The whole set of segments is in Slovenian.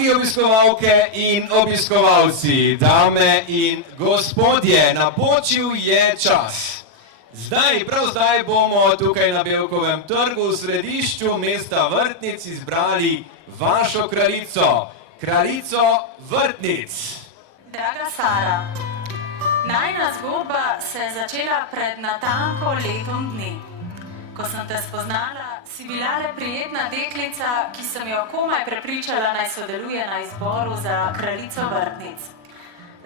Dragi obiskovalke in obiskovalci, dame in gospodje, napočil je čas. Prav zdaj bomo tukaj na Bevkovem trgu v središču mesta Vrtnic izbrali vašo kraljico, kraljico Vrtnic. Draga Sara, najina zgodba se je začela pred natanko letom dni. Ko sem te spoznala, si bila le prijetna deklica, ki sem jo komaj prepričala, naj sodeluje na izboru za kraljico Vrtnic.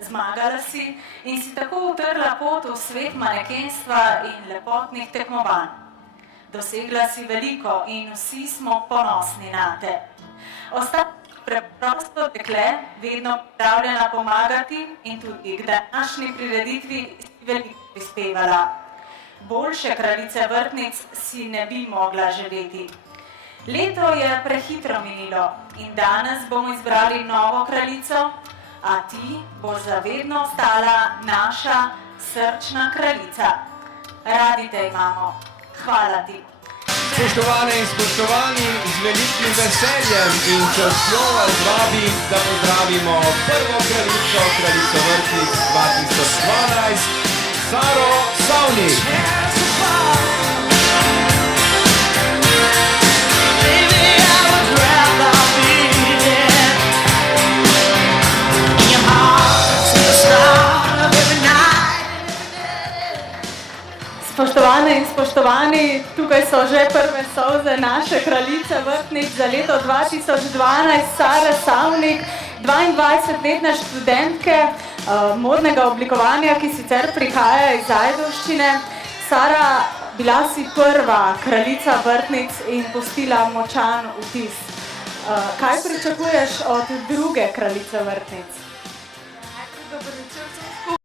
Zmagala si in si tako utrla pot v svet manekenstva in lepotnih tekmovanj. Dosegla si veliko in vsi smo ponosni nate. Ostala preprosto dekle, vedno pripravljena pomagati in tudi k današnji prireditvi si veliko prispevala. Boljše kraljice Vrtnic si ne bi mogla želeti. Leto je prehitro minilo in danes bomo izbrali novo kraljico, a ti boš zavedno ostala naša srčna kraljica. Radi te imamo. Hvala ti. Spoštovane in spoštovani, z velikim veseljem in častjo vas vabim, da pozdravimo prvo kraljico, kraljico Vrtnic 2012, Saro Savnik. Spoštovane in spoštovani, tukaj so že prve solze naše kraljice Vrtnic za leto 2012, Sare Savnik, 22-letne študentke modnega oblikovanja, ki sicer prihaja iz Ajdovščine. Sara, bila si prva kraljica Vrtnic in pustila močan vtis. Kaj pričakuješ od druge kraljice Vrtnic?